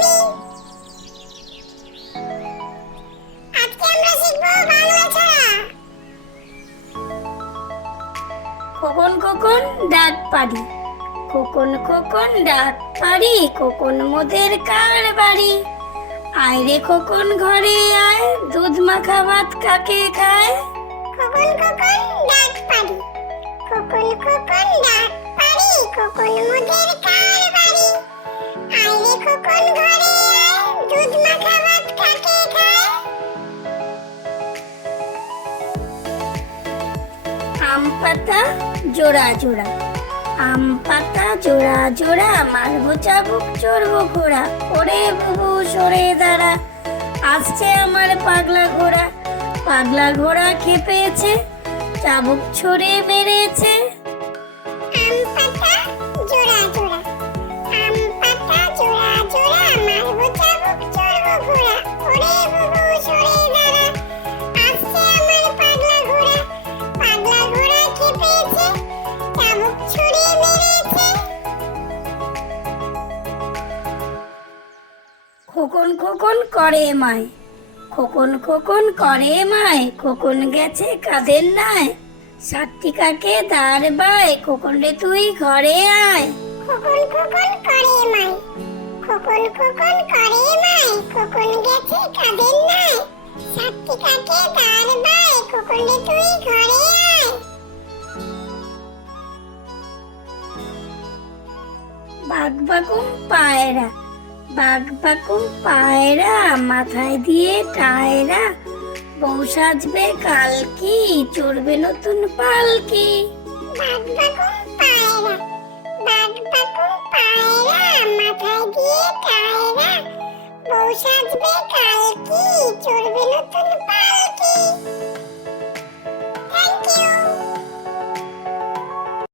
কাহিনী। আজকে আমরা শিখব বাংলা ছড়া। খোকন খোকন ডাক পারি, খোকন খোকন ডাক পারি, খোকন মোদের কার বাড়ি। আয় রে খোকন ঘরে আয়, দুধ মাখা ভাত কাকে খায়। খোকন খোকন ডাক পারি, খোকন খোকন ডাক পারি, খোকন মোদের কার বাড়ি। আয় রে খোকন ঘরে আয়, দুধ মাখা ভাত কাকে খায়। আম পাতা জোড়া জোড়া, আম পাতা জোড়া জোড়া, মারবো চাবুক চড়বো ঘোড়া। ওরে বুবু সরে দাঁড়া, আসছে আমার পাগলা ঘোড়া। পাগলা ঘোড়া খেপেছে, চাবুক ছড়ে মেরেছে। আম পাতা জোড়া জোড়া, আম পাতা জোড়া জোড়া, মারবো চাবুক চড়বো ঘোড়া। ওরে বুবু সরে দাঁড়া, আসছে আমার পাগলা ঘোড়া। পাগলা ঘোড়া খেপেছে, চাবুক ছড়ে মেরেছে। খোকন খোকন করে মায়, খোকন খোকন করে মায়, খোকন গেছে কাদের নাই। সাতটি কাকে দাঁড় বায়, খোকন রে তুই ঘরে আয়। খোকন খোকন করে মায়, খোকন খোকন করে মায়, খোকন গেছে কাদের নাই। সাতটি কাকে দাঁড় বায়, খোকন রে তুই ঘরে আয়। বাঘ বাকুম পায়রা, বাঘ বাকুম পায়রা, মাথায় দিয়ে টায়রা। বউ সাজবে কালকি, চড়বে নতুন পালকি। বাঘ বাকুম পায়রা, বাঘ বাকুম পায়রা, মাথায় দিয়ে টায়রা। বউ সাজবে কালকি, চড়বে নতুন